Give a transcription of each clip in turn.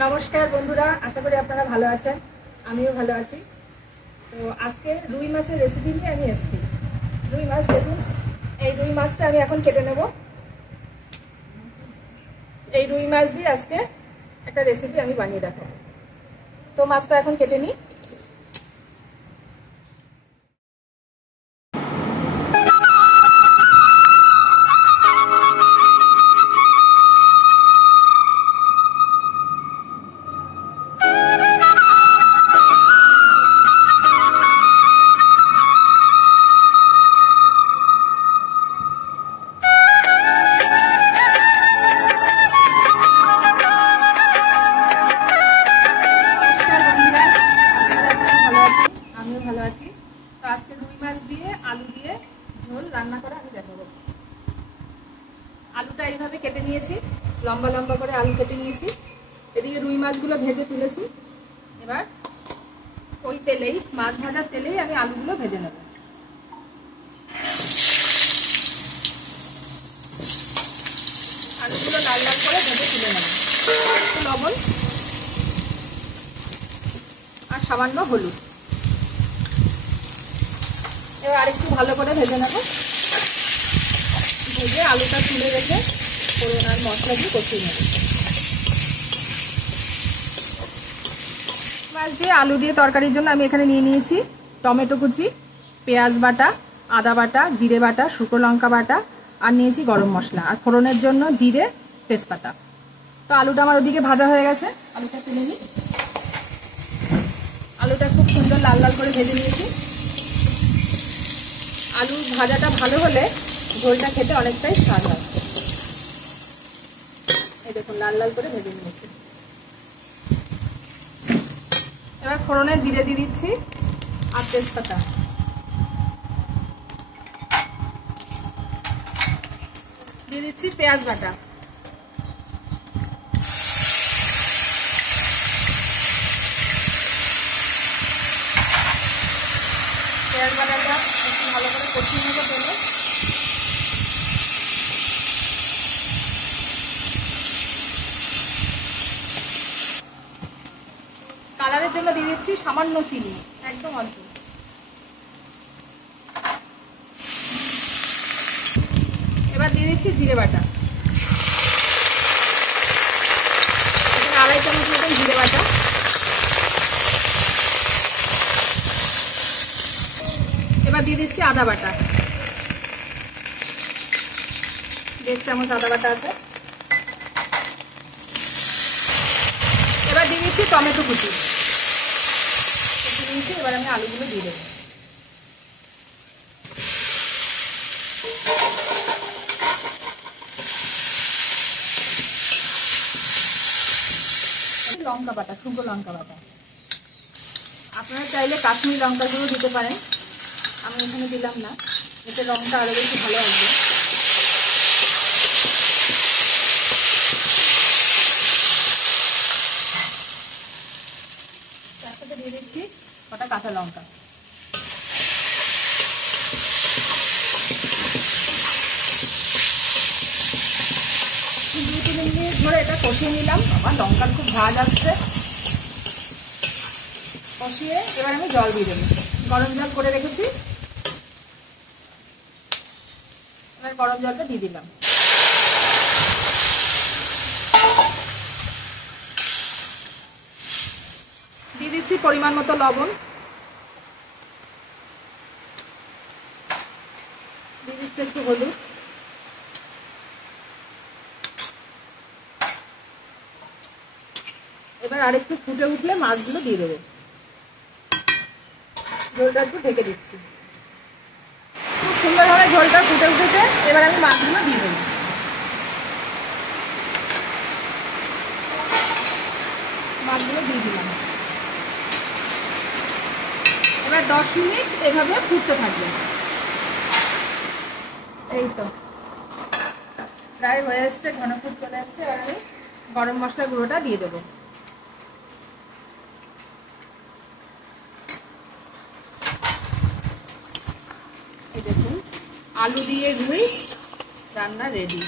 नमस्कार बंधुरा आशा करी आपनारा भालो आछेन आमिও ভালো আছি। তো আজকে রুই মাছের রেসিপি নিয়ে আমি এসেছি। রুই মাছ দেখুন, এই রুই মাছটা আমি এখন কেটে নেব। এই রুই মাছ দিয়ে আজকে একটা রেসিপি আমি বানিয়ে দেখাবো। তো মাছটা এখন কেটে নিই। আলুটা এইভাবে কেটে নিয়েছি, লম্বা লম্বা করে আলু কেটে নিয়েছি। এদিকে রুই মাছগুলো ভেজে তুলেছি। এবার ওই তেলেই, মাছ ভাজার তেলেই আমি আলুগুলো ভেজে নেব। আলুগুলো লাল লাল করে ভেজে তুলে নেব। একটু লবণ আর সামান্য হলুদ। এবার আরেকটু ভালো করে ভেজে নেব। ভেজে আলুটা তুলে রেখে ফোড়ন আর মশলা দিয়ে কষিয়ে নেব। মাছ দিয়ে আলু দিয়ে তরকারির জন্য আমি এখানে নিয়ে নিয়েছি টমেটো কুচি, পেঁয়াজ বাটা, আদা বাটা, জিরে বাটা, শুকনো লঙ্কা বাটা আর নিয়েছি গরম মশলা আর ফোড়নের জন্য জিরে, তেজপাতা। তো আলুটা আমার ওদিকে ভাজা হয়ে গেছে, আলুটা তুলে নিই। আলুটা খুব সুন্দর লাল লাল করে ভেজে নিয়েছি। আলু ভাজাটা ভালো হলে ঝোলটা খেতে অনেকটাই স্বাদ হয়। এই দেখুন লাল লাল করে ভেজে নিয়েছি। এবার ফোড়নে জিরে দিয়ে দিচ্ছি আর তেজপাতা। দিয়ে দিচ্ছি পেঁয়াজ বাটা। পেঁয়াজ বাটাটা একটু ভালো করে কষিয়ে নেবো তেলে। কালারের জন্য দিয়ে দিচ্ছি সামান্য চিনি, একদম অল্প। এবার দিয়ে দিচ্ছি জিরে বাটা। এখানে 2.5 চামচ মতন জিরে বাটা। এবার দিয়ে দিচ্ছি আদা বাটা। 1.5 চামচ আদা বাটা আছে। এবার দিয়ে দিচ্ছি টমেটো কুচি। এবার আমি আলুগুলো দিয়ে দেবো। লঙ্কা বাটা, শুকনো লঙ্কা বাটা। আপনারা চাইলে কাশ্মীরি লঙ্কাগুলো দিতে পারেন, আমি এখানে দিলাম না, এতে রঙটা আরো বেশি ভালো আসবে। তার সাথে দিয়ে দিচ্ছি কটা কাঁচা লঙ্কা। 2-3 মিনিট ধরে এটা কষিয়ে নিলাম। আমার লঙ্কার খুব ঝাঁজ আসছে। কষিয়ে এবার আমি জল দিয়ে দেবো। গরম জল করে রেখেছি, এবার গরম জলটা দিয়ে দিলাম। দিয়ে দিচ্ছি পরিমাণ মতো লবণ। দিয়ে দিচ্ছি একটু হলুদ। এবার আরেকটু ফুটে উঠলে মাছগুলো দিয়ে দেবো। ঝোলটা একটু ঢেকে দিচ্ছি। খুব সুন্দরভাবে ঝোলটা ফুটে উঠেছে। এবার আমি মাছগুলো দিয়ে দেবো। মাছগুলো দিয়ে দিলাম। এবার 10 মিনিট এভাবে ফুটতে থাকবে। এই তো প্রায় হয়ে এসছে, ঘন ফুট চলে এসছে। এবার আমি গরম মশলা গুঁড়োটা দিয়ে দেবো। এই দেখুন আলু দিয়ে রুই রান্না রেডি।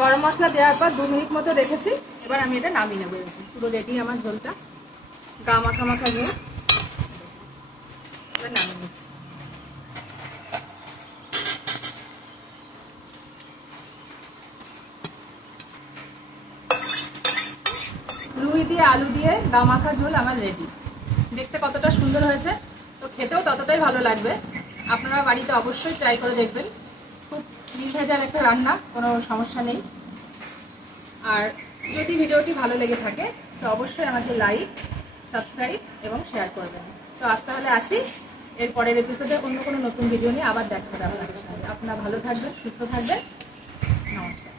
গরম মশলা দেওয়ার পর 2 মিনিট মতো রেখেছি। এবার আমি এটা নামিয়ে নেবো। এরকম পুরো রেডি আমার ঝোলটা, গা মাখা মাখা ঝোল। এবার নামিয়ে নিচ্ছি। রুই দিয়ে আলু দিয়ে গা মাখা ঝোল আমার রেডি। দেখতে কতটা সুন্দর হয়েছে, তো খেতেও ততটাই ভালো লাগবে। আপনারা বাড়িতে অবশ্যই ট্রাই করে দেখবেন। খুব নির্ভেজাল একটা রান্না, কোনো সমস্যা নেই। আর যদি ভিডিওটি ভালো লেগে থাকে তো অবশ্যই আমাকে লাইক, সাবস্ক্রাইব এবং শেয়ার করবেন। তো আজ তাহলে আসি, এর পরের এপিসোডে অন্য কোনো নতুন ভিডিও নিয়ে আবার দেখা হবে আপনাদের সঙ্গে। আপনারা ভালো থাকবেন, সুস্থ থাকবেন। নমস্কার।